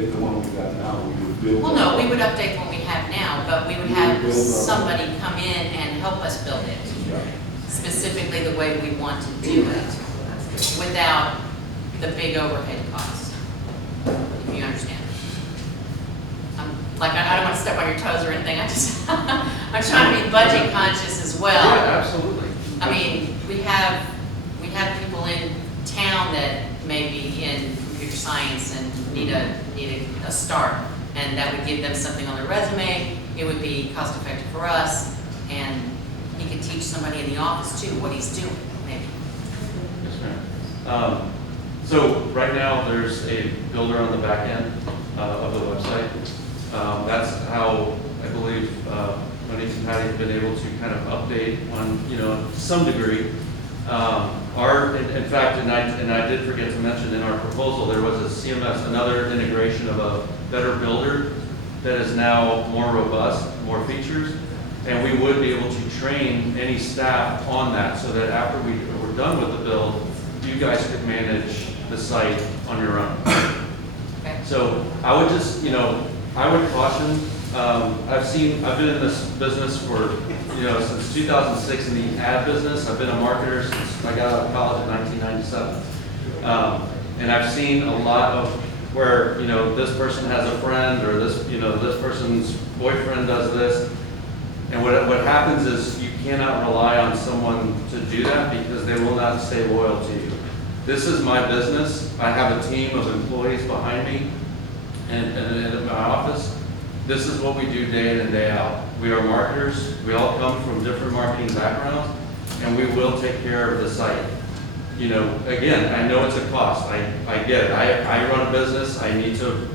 updated the one we got now, we would build. Well, no, we would update what we have now, but we would have build on- somebody come in and help us build it, Yeah. specifically the way we want to do it, without the big overhead cost, if you understand. Like, I don't want to step on your toes or anything, I just, I'm trying to be budget conscious as well. Yeah, absolutely. I mean, we have people in town that may be in computer science and need a start, and that would give them something on their resume. It would be cost effective for us, and he could teach somebody in the office too what he's doing, maybe. Yes, ma'am. So right now, there's a builder on the back end of the website. That's how I believe Monique and Patty have been able to kind of update on, to some degree. In fact, and I did forget to mention in our proposal, there was a CMS, another integration of a better builder that is now more robust, more features, and we would be able to train any staff on that so that after we're done with the build, you guys could manage the site on your own. Okay. So I would just, I would caution, I've been in this business for, since 2006 in the ad business. I've been a marketer since I got out of college in 1997. And I've seen a lot of where, this person has a friend or this, this person's boyfriend does this. And what happens is you cannot rely on someone to do that because they will not stay loyal to you. This is my business. I have a team of employees behind me and in my office. This is what we do day in and day out. We are marketers. We all come from different marketing backgrounds, and we will take care of the site. Again, I know it's a cost. I get it. I run a business. I need to,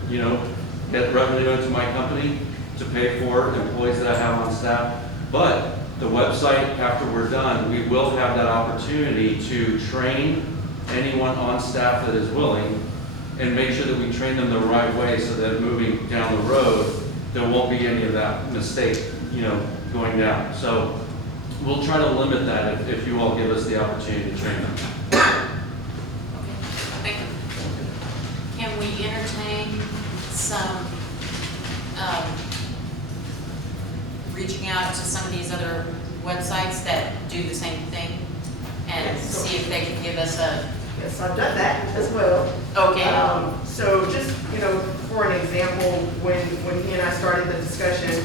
get revenue into my company to pay for employees that I have on staff. But the website, after we're done, we will have that opportunity to train anyone on staff that is willing and make sure that we train them the right way so that moving down the road, there won't be any of that mistake, going down. So we'll try to limit that if you all give us the opportunity to train them. Okay. Can we entertain some, reaching out to some of these other websites that do the same thing and see if they can give us a, Yes, I've done that as well. okay, So just, for an example, when he and I started the discussion,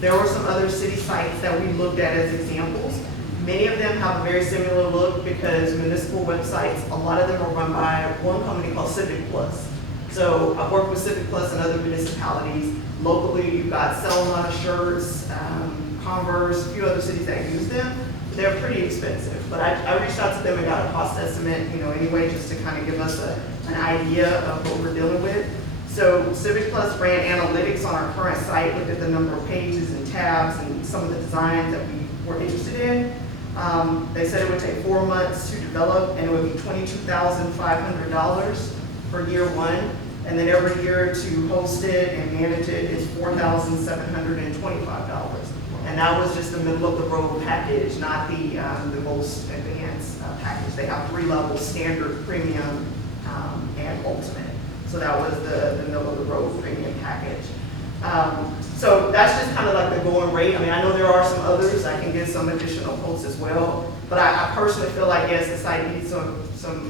there were some other city sites that we looked at as examples. Many of them have a very similar look because municipal websites, a lot of them are run by one company called Civic Plus. So I've worked with Civic Plus and other municipalities. Locally, you've got Selma, Shirts, Converse, a few other cities that use them. They're pretty expensive, but I reached out to them and got a cost estimate, anyway, just to kind of give us an idea of what we're dealing with. So Civic Plus ran analytics on our current site, looked at the number of pages and tabs and some of the designs that we were interested in. They said it would take 4 months to develop, and it would be $22,500 for year one. And then every year to host it and manage it is $4,725. And that was just the middle of the road package, not the most advanced package. They have 3 levels: standard, premium, and ultimate. So that was the middle of the road premium package. So that's just kind of like the going rate. I mean, I know there are some others. I can get some additional quotes as well. But I personally feel like, yes, the site needs some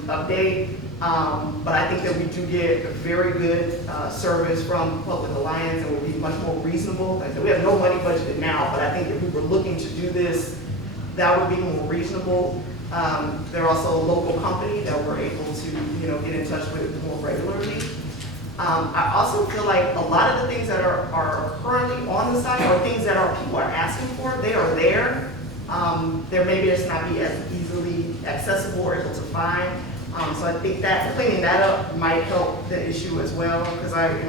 update. But I think that we do get a very good service from Public Alliance, and will be much more reasonable. Like I said, we have no money budgeted now, but I think if we were looking to do this, that would be more reasonable. They're also a local company that we're able to, get in touch with more regularly. I also feel like a lot of the things that are currently on the site are things that people are asking for. They are there. There maybe just not be as easily accessible or able to find. So I think that cleaning that up might help the issue as well, because I've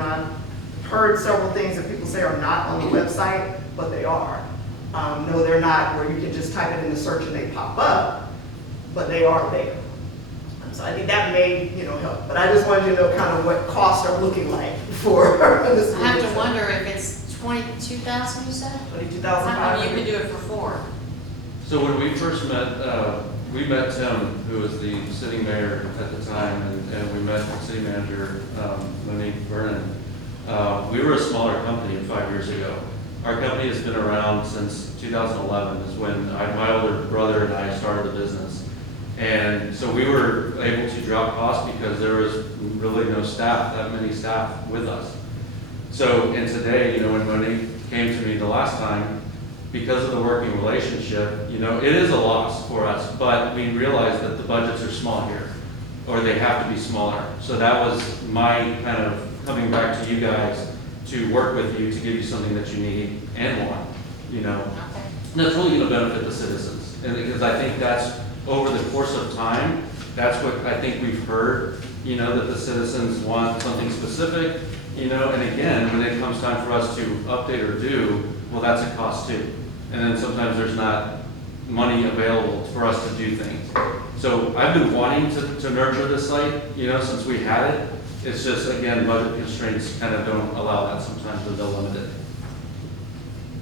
heard several things that people say are not on the website, but they are. No, they're not, where you can just type it in the search and they pop up, but they are there. So I think that may, help. But I just wanted you to know kind of what costs are looking like for this. I have to wonder if it's 22,000, you said? 22,500. How come you could do it for 4? So when we first met, we met Tim, who was the city mayor at the time, and we met the city manager, Monique Vernon. we were a smaller company 5 years ago. Our company has been around since 2011 is when my older brother and I started the business. And so we were able to drop costs because there was really no staff, that many staff with us. So, and today, when Monique came to me the last time, because of the working relationship, it is a loss for us, but we realize that the budgets are small here, or they have to be smaller. So that was my kind of coming back to you guys to work with you to give you something that you need and want, Okay. And that's really gonna benefit the citizens. And because I think that's, over the course of time, that's what I think we've heard, that the citizens want something specific, and again, when it comes time for us to update or do, well, that's a cost too. And then sometimes there's not money available for us to do things. So I've been wanting to nurture this site, since we had it. It's just, again, budget constraints kind of don't allow that sometimes, or they'll limit it.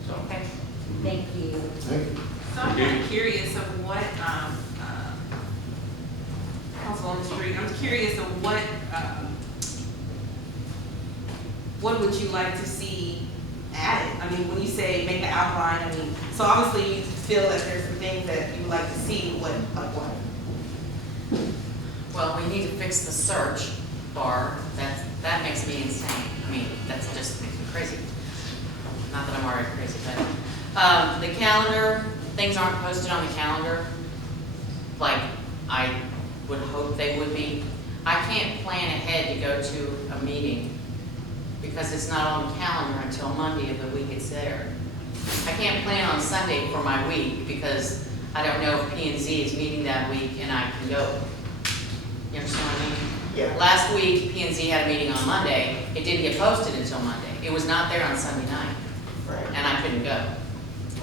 So. Okay. Thank you. Thank you. So I'm kind of curious of what, Councilwoman Street, I'm curious of what would you like to see added? I mean, when you say make an outline, so obviously you feel that there's some things that you would like to see, like what? Well, we need to fix the search bar. That makes me insane. That's just crazy. Not that I'm already crazy, but the calendar, things aren't posted on the calendar like I would hope they would be. I can't plan ahead to go to a meeting because it's not on the calendar until Monday of the week it's there. I can't plan on Sunday for my week because I don't know if P&Z is meeting that week and I can go. You understand what I mean? Yeah. Last week, P&Z had a meeting on Monday. It didn't get posted until Monday. It was not there on Sunday night, Right. and I couldn't go.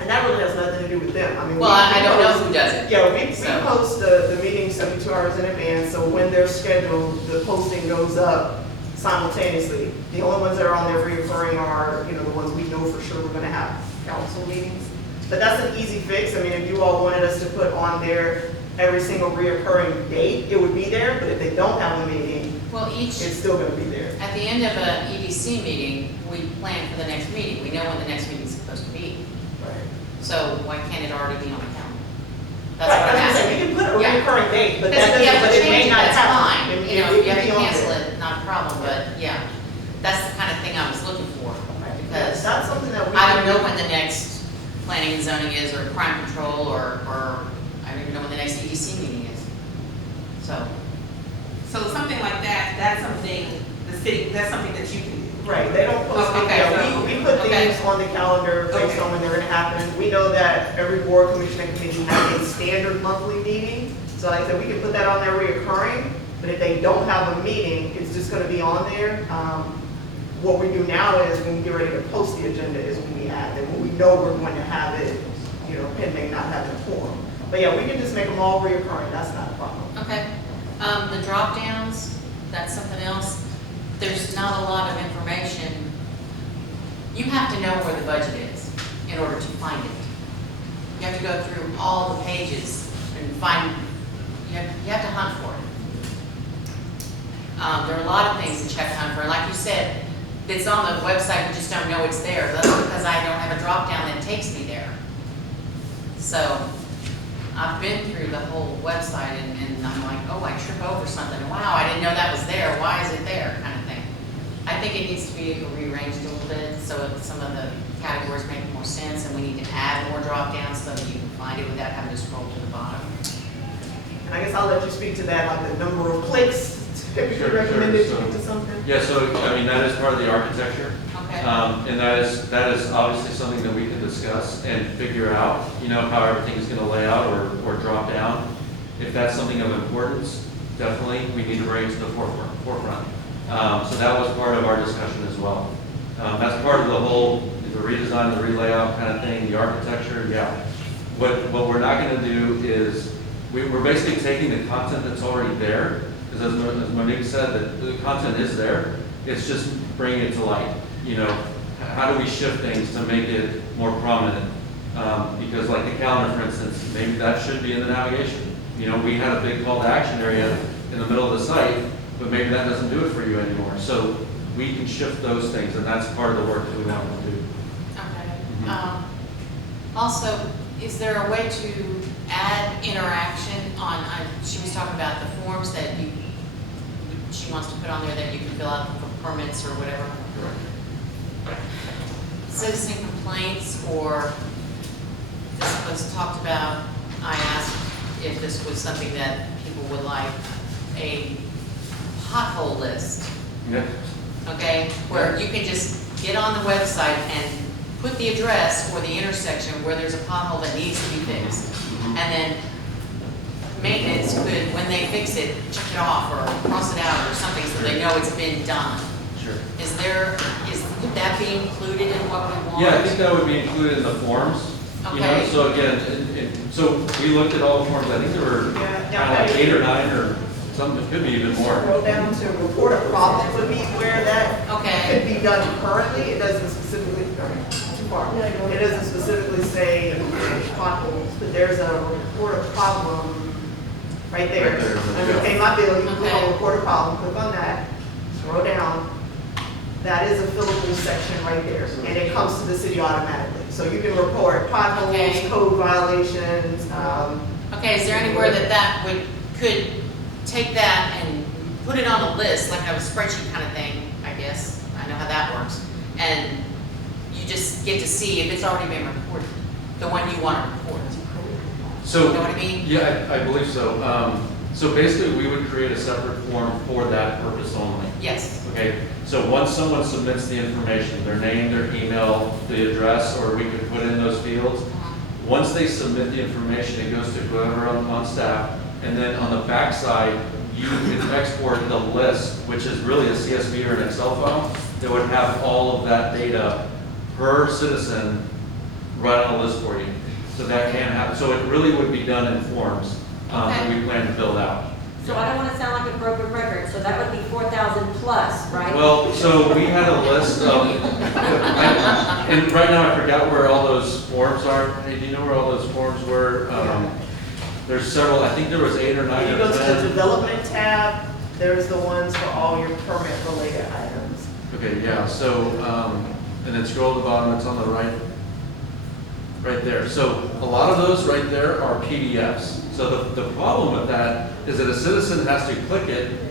And that really has nothing to do with them. Well, I don't know who does it. Yeah, we So- post the meeting 72 hours in advance, so when they're scheduled, the posting goes up simultaneously. The only ones that are on there reoccurring are, the ones we know for sure we're gonna have council meetings. But that's an easy fix. If you all wanted us to put on there every single reoccurring date, it would be there, but if they don't have a meeting, Well, it's still gonna be there. at the end of an EDC meeting, we plan for the next meeting. We know when the next meeting is supposed to be. Right. So why can't it already be on the calendar? That's Right, what I'm that's what I'm asking. saying. We can put a Yeah. reoccurring date, but Because that if you doesn't, have but to it may change it, not that's happen. fine. It- You know, it if you could have be to on cancel there. it, not a problem, but yeah. That's the kind of thing I was looking for. Because That's something that we. I don't know when the next planning and zoning is, or crime control, or I don't even know when the next EDC meeting is. So, So something like that, that's something that's something that you can do. Right, they don't post it, Okay, yeah, so- we put okay. things on the calendar based Okay. on when they're gonna happen. We know that every board, commission, and committee has a standard monthly meeting, so like I said, we can put that on there reoccurring, but if they don't have a meeting, it's just gonna be on there. What we do now is, when we get ready to post the agenda, is when we add it, when we know we're going to have it, pending not having a forum. But yeah, we can just make them all reoccurring, that's not a problem. okay. The drop downs, that's something else. There's not a lot of information. You have to know where the budget is in order to find it. You have to go through all the pages and find, you have to hunt for it. There are a lot of things that you have to hunt for. Like you said, it's on the website, we just don't know it's there. That's because I don't have a drop down that takes me there. So I've been through the whole website and I'm like, oh, I trip over something. Wow, I didn't know that was there. Why is it there? Kind of thing. I think it needs to be rearranged a little bit so some of the categories make more sense, and we need to add more drop downs so that you can find it without having to scroll to the bottom. And I guess I'll let you speak to that, like the number of clicks typically Sure, recommended so- to something. Yeah, so, that is part of the architecture. Okay. And that is obviously something that we can discuss and figure out, how everything is gonna lay out or drop down. If that's something of importance, definitely, we need to bring it to the forefront. So that was part of our discussion as well. That's part of the whole, the redesign, the relayout kind of thing, the architecture, yeah. What we're not gonna do is, we're basically taking the content that's already there, because as Monique said, that the content is there, it's just bringing it to light. How do we shift things to make it more prominent? Because like the calendar, for instance, maybe that should be in the navigation. We had a big call to action area in the middle of the site, but maybe that doesn't do it for you anymore. So we can shift those things, and that's part of the work that we want to do. Okay. Also, is there a way to add interaction on, she was talking about the forms that she wants to put on there that you can fill out for permits or whatever? Citizen complaints, or this was talked about, I asked if this was something that people would like, a pothole list, Yeah. okay? Where you can just get on the website and put the address or the intersection where there's a pothole that needs to be fixed. And then maintenance could, when they fix it, check it off or cross it out or something so they know it's been done. Sure. Would that be included in what we want? Yeah, I think that would be included in the forms. You know, Okay. so again, so we looked at all the forms, I think there were Yeah, kind of like 8 or 9 or something, it could be even more. Scroll down to report a problem would be where that Okay, could be done currently. It doesn't specifically, too far. It doesn't specifically say potholes, but there's a report a problem right there. Right there, Under yeah. pay my bill, you can click on Okay. report a problem, click on that, scroll down. That is a fillable section right there, and it comes to the city automatically. So you can report potholes, Okay. code violations, okay, is there anywhere that could take that and put it on a list, like a spreadsheet kind of thing, I guess, I know how that works, and you just get to see if it's already been reported, the one you want to report, So. you know what I mean? Yeah, I believe so. So basically, we would create a separate form for that purpose only. Yes, Okay, so once someone submits the information, their name, their email, the address, or we could put in those fields, once they submit the information, it goes to whoever on staff, and then on the backside, you can export the list, which is really a CSV or an Excel file, that would have all of that data per citizen right on a list for you. So that can happen, so it really would be done in forms that Okay. we plan to build out. So I don't want to sound like a broken record, so that would be 4,000 plus, right? Well, so we had a list of, and right now I forgot where all those forms are. Hey, do you know where all those forms were? There's several, I think there was 8 or 9 When you or go to the 10. development tab, there's the ones for all your permit related items. Okay, yeah, so, and then scroll to the bottom, it's on the right there. So a lot of those right there are PDFs. So the problem with that is that a citizen has to click it